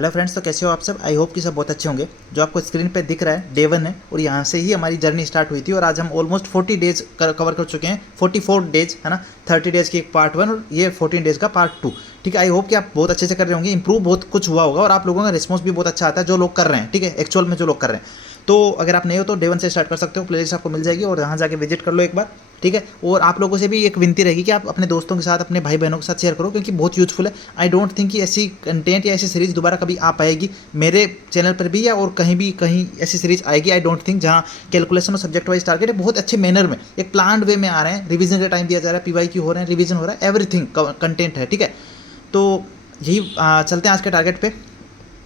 Hello friends, तो कैसे हो आप सब। आई होप कि सब बहुत अच्छे होंगे। जो आपको स्क्रीन पे दिख रहा है डे 1 है और यहाँ से ही हमारी जर्नी स्टार्ट हुई थी और आज हम ऑलमोस्ट 40 डेज कवर कर चुके हैं। 44 डेज है ना। 30 डेज की एक पार्ट 1 और ये 14 डेज का पार्ट 2। ठीक है, आई होप कि आप बहुत अच्छे से कर रहे होंगे। इंप्रूव बहुत कुछ हुआ होगा और आप लोगों का रिस्पॉन्स भी बहुत अच्छा आता है जो लोग कर रहे हैं। ठीक है, एक्चुअल में जो लोग कर रहे हैं। तो अगर आप नए हो तो डे 1 से स्टार्ट कर सकते हो। प्लेलिस्ट आपको मिल जाएगी और यहाँ जाके विजिट कर लो एक बार। ठीक है, और आप लोगों से भी एक विनती रहेगी कि आप अपने दोस्तों के साथ, अपने भाई बहनों के साथ शेयर करो क्योंकि बहुत यूजफुल है। आई डोंट थिंक कि ऐसी कंटेंट या ऐसी सीरीज दोबारा कभी आ पाएगी मेरे चैनल पर भी या और कहीं भी कहीं ऐसी सीरीज आएगी। आई डोंट थिंक जहाँ कैलकुलेशन और सब्जेक्ट वाइज टारगेट बहुत अच्छे मैनर में एक प्लान्ड वे में आ रहे हैं। रिवीजन का टाइम दिया जा रहा है, पीवाईक्यू हो रहे हैं, रिवीजन हो रहा है, एवरीथिंग कंटेंट है। ठीक है, तो यही चलते हैं आज के टारगेट पे।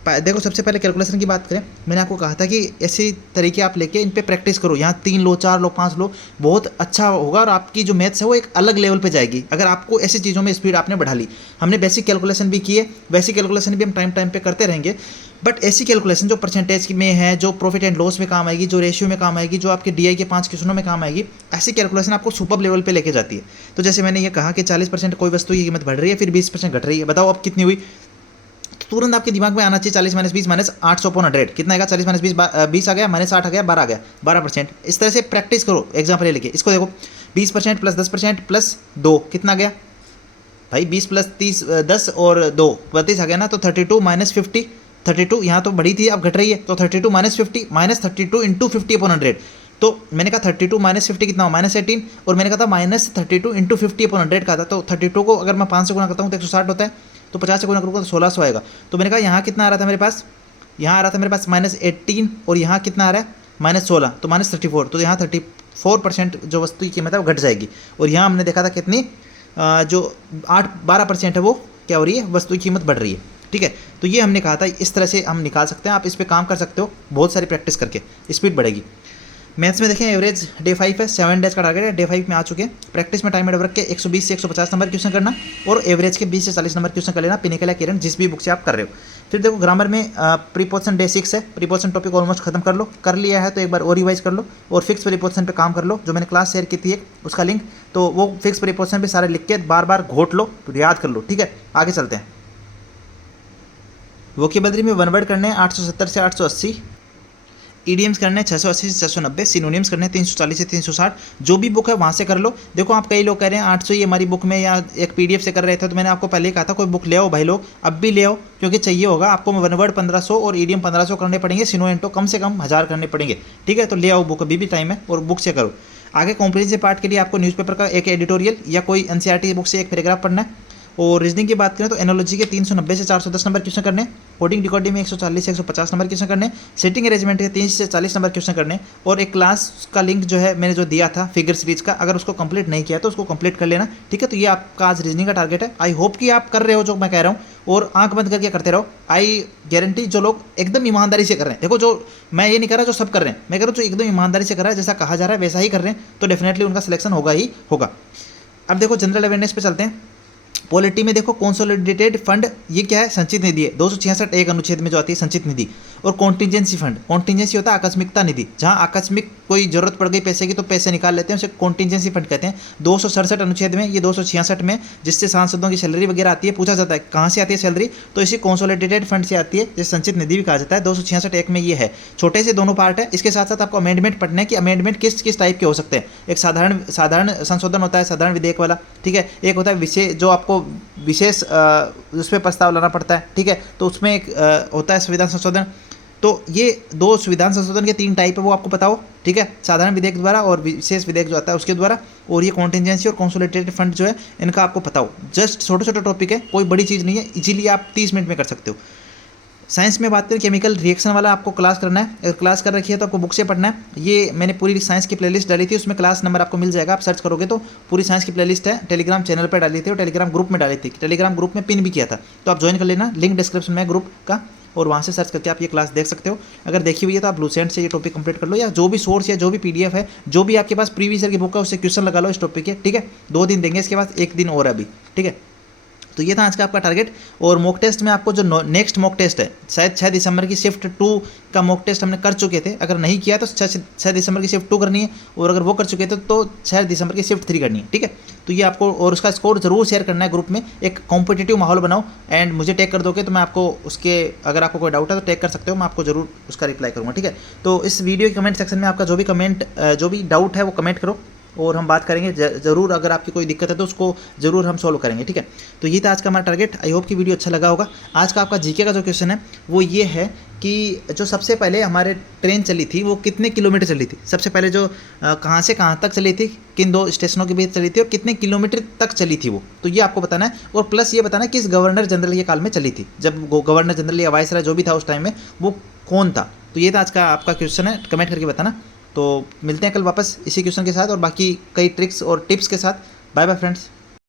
देखो, सबसे पहले कैलकुलेशन की बात करें। मैंने आपको कहा था कि ऐसे तरीके आप लेके इन पे प्रैक्टिस करो। यहाँ 3 लो, 4 लो, 5 लो, बहुत अच्छा होगा और आपकी जो मैथ्स है वो एक अलग लेवल पे जाएगी अगर आपको ऐसी चीज़ों में स्पीड आपने बढ़ा ली। हमने बेसिक कैलकुलेशन भी की है, वैसी कैलकुलेशन भी हम टाइम टाइम पे करते रहेंगे। बट ऐसी कैलकुलेशन जो परसेंटेज में है, जो प्रॉफिट एंड लॉस में काम आएगी, जो रेशियो में काम आएगी, जो आपके डीआई के 5 क्वेश्चनों में काम आएगी, ऐसी कैलकुलेशन आपको सुपर लेवल पे लेके जाती है। तो जैसे मैंने ये कहा कि 40% कोई वस्तु की कीमत बढ़ रही है, फिर 20% घट रही है। बताओ अब कितनी हुई। तुरंत आपके दिमाग में आना चाहिए 40 - 20 - 800/100 कितना आएगा। 40 - 20 20 आ गया, -8 आ गया, 12 आ गया, 12%। इस तरह से प्रैक्टिस करो। एग्जाम्पल लेके इसको देखो, 20% प्लस 10% प्लस 2 कितना आ गया भाई। 20 प्लस 30 10 और 2 32 आ गया ना। तो 32 - 50, 32 यहाँ तो बढ़ी थी अब घट रही है। तो 32 - 50 -32 इंटू 50/100। तो मैंने कहा 32 - 50 कितना हो, -18। और मैंने कहा था -32 इंटू 50/100 का था। तो 32 को अगर मैं 5 से गुना करता हूँ तो 160 होता है। तो 50 से गुना करूँगा तो 1600 आएगा। तो मैंने कहा यहाँ कितना आ रहा था मेरे पास, यहाँ आ रहा था मेरे पास -18 और यहाँ कितना आ रहा है -16, तो -34। तो यहाँ 34% जो वस्तु की कीमत है वो घट जाएगी। और यहाँ हमने देखा था कितनी जो 12% है वो क्या हो रही है, वस्तु की कीमत बढ़ रही है। ठीक है, तो ये हमने कहा था इस तरह से हम निकाल सकते हैं। आप इस पर काम कर सकते हो बहुत सारी प्रैक्टिस करके, स्पीड बढ़ेगी। मैथ्स में देखें एवरेज डे 5 है, 7 डेज का टारगेट है। डे 5 में आ चुके हैं। प्रैक्टिस में टाइम एंड वर्क के 120 से 150 नंबर क्वेश्चन करना और एवरेज के 20 से 40 नंबर क्वेश्चन कर लेना, पिनिकल या किरण जिस भी बुक से आप कर रहे हो। फिर देखो ग्रामर में प्रीपोजिशन डे 6 है। प्रीपोजिशन टॉपिक ऑलमोस्ट खत्म कर लो, कर लिया है तो एक बार और रिवाइज कर लो और फिक्स प्रीपोजिशन पे काम कर लो। जो मैंने क्लास शेयर की थी एक, उसका लिंक, तो वो फिक्स प्रीपोजिशन पे सारे लिख के बार बार घोट लो, तो याद कर लो। ठीक है, आगे चलते हैं। वोकेबलरी में वन वर्ड करने हैं 870 से 880, ईडीएम्स करने 680 से 690, सिनोनिम्स करने 340 से 360। जो भी बुक है वहाँ से कर लो। देखो आप कई लोग कह रहे हैं 800 ही हमारी बुक में या एक पीडीएफ से कर रहे थे, तो मैंने आपको पहले ही कहा था कोई बुक ले आओ भाई लोग, अब भी ले आओ क्योंकि चाहिए होगा आपको। वन वर्ड 1500 और ईडीएम 1500 करने पड़ेंगे, सिनो एंटो कम से कम 1000 करने पड़ेंगे। ठीक है, तो ले आओ बुक, अभी भी टाइम है और बुक से करो। आगे कॉम्प्रिहेंसिव पार्ट के लिए आपको न्यूज़पेपर का एक एडिटोरियल या कोई एनसीईआरटी बुक से एक पैराग्राफ पढ़ना है। और रीजनिंग की बात करें तो एनोलॉजी के 390 से 410 नंबर क्वेश्चन करने, कोडिंग डिकोडिंग में 140 से 150 नंबर क्वेश्चन करने, सेटिंग अरेंजमेंट के 30 से 40 नंबर क्वेश्चन करने। और एक क्लास का लिंक जो है मैंने जो दिया था फिगर सीरीज का, अगर उसको कंप्लीट नहीं किया तो उसको कंप्लीट कर लेना। ठीक है, तो ये आपका आज रीजनिंग का टारगेट है। आई होप कि आप कर रहे हो जो मैं कह रहा हूँ और आंख बंद करके करते रहो। आई गारंटी जो लोग एकदम ईमानदारी से कर रहे हैं, देखो जो मैं ये नहीं कर रहा जो सब कर रहे हैं, मैं कह रहा हूँ जो एकदम ईमानदारी से कर रहा है, जैसा कहा जा रहा है वैसा ही कर रहे हैं, तो डेफिनेटली उनका सिलेक्शन होगा ही होगा। अब देखो जनरल अवेयरनेस पे चलते हैं। पॉलिटी में देखो कंसोलिडेटेड फंड, ये क्या है, संचित निधि है। 266 एक अनुच्छेद में जो आती है संचित निधि। और कॉन्टीजेंसी फंड, कॉन्टीजेंसी होता है आकस्मिकता निधि, जहां आकस्मिक कोई जरूरत पड़ गई पैसे की तो पैसे निकाल लेते हैं, उसे कॉन्टीजेंसी फंड कहते हैं। 267 अनुच्छेद में, ये 266 में, जिससे सांसदों की सैलरी वगैरह आती है, पूछा जाता है कहाँ से आती है सैलरी, तो इसी कंसोलिडेटेड फंड से आती है, जिसे संचित निधि भी कहा जाता है। 266 एक में ये है। छोटे से दोनों पार्ट है। इसके साथ साथ आपको अमेंडमेंट पढ़ना है कि अमेंडमेंट किस किस टाइप के हो सकते हैं। एक साधारण संशोधन होता है, साधारण विधेयक वाला। ठीक है, एक होता है विशेष, जो आपको विशेष उस पर प्रस्ताव लाना पड़ता है। ठीक है, तो उसमें एक होता है संविधान संशोधन। तो ये 2 संविधान संशोधन के 3 टाइप है, वो आपको पता हो। ठीक है, साधारण विधेयक द्वारा और विशेष विधेयक जो आता है उसके द्वारा। और ये कॉन्टिजेंसी और कंसोलिडेटेड फंड जो है इनका आपको पता हो। जस्ट छोटे छोटे टॉपिक है, कोई बड़ी चीज़ नहीं है, इजीली आप 30 मिनट में कर सकते हो। साइंस में बात करें, केमिकल रिएक्शन वाला आपको क्लास करना है। अगर क्लास कर रखी है तो आपको बुक से पढ़ना है। ये मैंने पूरी साइंस की प्लेलिस्ट डाली थी, उसमें क्लास नंबर आपको मिल जाएगा, आप सर्च करोगे तो पूरी साइंस की प्लेलिस्ट है। टेलीग्राम चैनल पर डाली थी और टेलीग्राम ग्रुप में डाली थी, टेलीग्राम ग्रुप में पिन भी किया था, तो आप ज्वाइन कर लेना, लिंक डिस्क्रिप्शन में ग्रुप का, और वहाँ से सर्च करके आप ये क्लास देख सकते हो। अगर देखी हुई है तो आप ब्लूसेंट से ये टॉपिक कंप्लीट कर लो, या जो भी सोर्स या जो भी पीडीएफ है, जो भी आपके पास प्रीवियस ईयर की बुक है, उससे क्वेश्चन लगा लो इस टॉपिक के। ठीक है, 2 दिन देंगे, इसके बाद 1 दिन और अभी। ठीक है, तो ये था आज का आपका टारगेट। और मॉक टेस्ट में आपको जो नेक्स्ट मॉक टेस्ट है, शायद 6 दिसंबर की शिफ्ट 2 का मॉक टेस्ट हमने कर चुके थे। अगर नहीं किया तो 6 दिसंबर की शिफ्ट 2 करनी है, और अगर वो कर चुके थे तो 6 दिसंबर की शिफ्ट 3 करनी है, ठीक है। तो ये आपको, और उसका स्कोर जरूर शेयर करना है ग्रुप में, एक कॉम्पिटिटिव माहौल बनाओ एंड मुझे टैग कर दोगे तो मैं आपको उसके, अगर आपको कोई डाउट है तो टैग कर सकते हो, मैं आपको जरूर उसका रिप्लाई करूँगा, ठीक है। तो इस वीडियो के कमेंट सेक्शन में आपका जो भी कमेंट, जो भी डाउट है वो कमेंट करो, और हम बात करेंगे ज़रूर। अगर आपकी कोई दिक्कत है तो उसको ज़रूर हम सॉल्व करेंगे, ठीक है। तो ये था आज का हमारा टारगेट। आई होप कि वीडियो अच्छा लगा होगा। आज का आपका जीके का जो क्वेश्चन है वो ये है कि जो सबसे पहले हमारे ट्रेन चली थी वो कितने किलोमीटर चली थी, सबसे पहले जो कहाँ से कहाँ तक चली थी, किन 2 स्टेशनों के बीच चली थी और कितने किलोमीटर तक चली थी वो, तो ये आपको बताना है। और प्लस ये बताना है किस गवर्नर जनरल के काल में चली थी, जब गवर्नर जनरल या वाइसराय जो भी था उस टाइम में वो कौन था। तो ये था आज का आपका क्वेश्चन है, कमेंट करके बताना। तो मिलते हैं कल वापस इसी क्वेश्चन के साथ और बाकी कई ट्रिक्स और टिप्स के साथ। Bye bye friends.